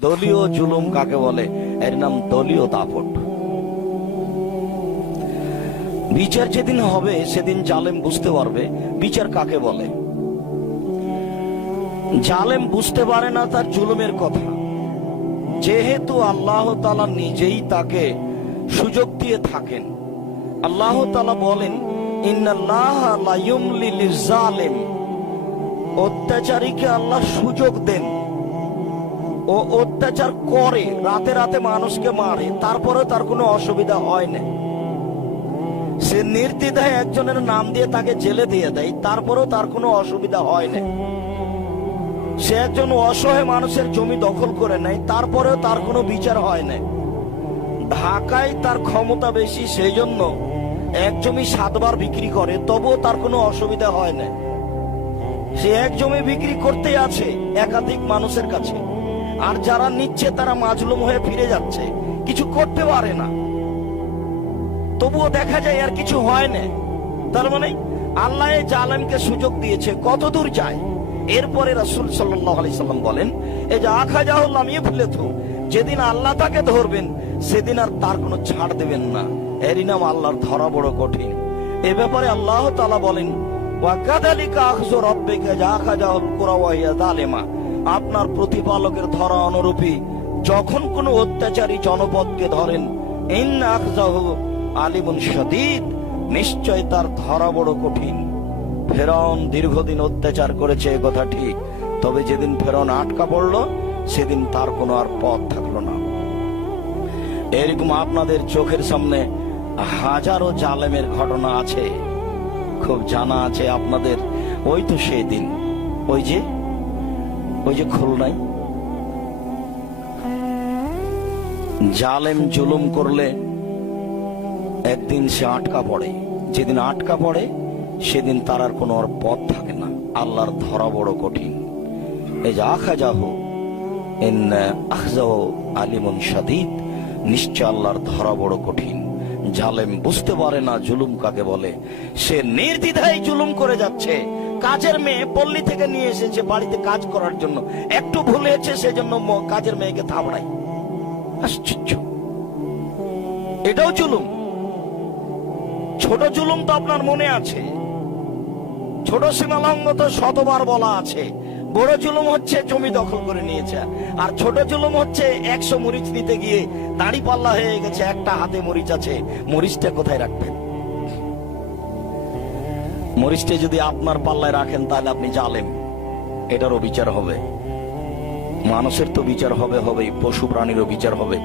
দলীয় জুলুম কাকে বলে? এর নাম দলীয় দাপট। বিচার যেদিন হবে, সেদিন জালেম বুঝতে পারবে বিচার কাকে বলে। জালেম বুঝতে পারে না তার জুলুমের কথা। যেহেতু আল্লাহ তালা নিজেই তাকে সুযোগ দিয়ে থাকেন। আল্লাহ তালা বলেন অত্যাচারীকে আল্লাহ সুযোগ দেন। ও অত্যাচার করে, রাতে রাতে মানুষকে মারে তারপরে তার কোনো অসুবিধা হয় না সে নির্দ্বিধায় একজনের নাম দিয়ে তাকে জেলে দিয়ে দেয়, তারপরেও তার কোনো অসুবিধা হয় না সে একজন অসহায় মানুষের জমি দখল করে নেয়, তারপরেও তার কোনো বিচার হয় না ঢাকায় তার ক্ষমতা বেশি সেই জন্য এক জমি সাতবার বিক্রি করে, তবুও তার কোনো অসুবিধা হয় না সে এক জমি বিক্রি করতেই আছে একাধিক মানুষের কাছে। আর যারা নিচ্ছে তারা মাজলুম হয়ে ফিরে যাচ্ছে। কিছু করতে পারে না। তবুও দেখা যায় আর কিছু হয় না। তার মানে আল্লাহ জালেমকে সুযোগ দিয়েছে কত দূর যায়? এরপরে রাসূল সাল্লাম বলেন, এই যে আখা জাহুল্লাম ইয়ে ফেলে তো যেদিন আল্লাহ তাকে ধরবেন, সেদিন আর তার কোনো ছাড় দেবেন না। এরই নাম আল্লাহর ধরা বড় কঠিন। এ ব্যাপারে আল্লাহ তালা বলেন ওয়াকাদালিকা আখযু রাব্বিকা যা আখাযাহুল কুরা ওয়া হিয়া জালিমা আপনার প্রতিপালকের ধরা অনুরূপী। যখন কোনো অত্যাচারী জনপদকে ধরেন আলিমুন শাদীদ, নিশ্চয় তার ধরা বড় কঠিন। ফেরাউন দীর্ঘদিন অত্যাচার করেছে এ কথা ঠিক, তবে যেদিন ফেরাউন আটকা পড়ল, সেদিন তার কোনো আর পথ থাকল না। এরকম আপনাদের চোখের সামনে হাজারো জালেমের ঘটনা আছে। খুব জানা আছে আপনাদের। ওই তো সেই দিন ওই যে ওই যে খুলনাই জালেম জুলুম করলে একদিন সে আটকা পড়ে। যেদিন আটকা পড়ে, সেদিন তার আর কোনো আর পথ থাকে না। আল্লাহর ধরা বড় কঠিন। এই যে আখা যাহ আখজাহ আলিমন সাদিদ নিশ্চয় আল্লাহর ধরা বড় কঠিন। জালেম বুঝতে পারে না জুলুম কাকে বলে। সে নির্দ্বিধায় জুলুম করে যাচ্ছে। কাজের মেয়ে পল্লী থেকে নিয়ে এসেছে বাড়িতে কাজ করার জন্য। একটু ভুল হয়েছে, সেজন্য কাজের মেয়েকে থাবড়াই আশ্চর্য। এটাও জুলুম। ছোট জুলুম তো আপনার মনে আছে। ছোট সীমালঙ্ঘ তো শতবার বলা আছে। বড় জুলুম হচ্ছে জমি দখল করে নিয়েছে। আর ছোট জুলুম হচ্ছে একশো মরিচ নিতে গিয়ে দাড়ি পাল্লা হয়ে গেছে, একটা হাতে মরিচ আছে। মরিচটা কোথায় রাখবেন? মরিচটা যদি আপনার পাল্লায় রাখেন, তাহলে আপনি জালেম। এটারও বিচার হবে। মানুষের তো বিচার হবে, হবেই। পশু প্রাণীরও বিচার হবে।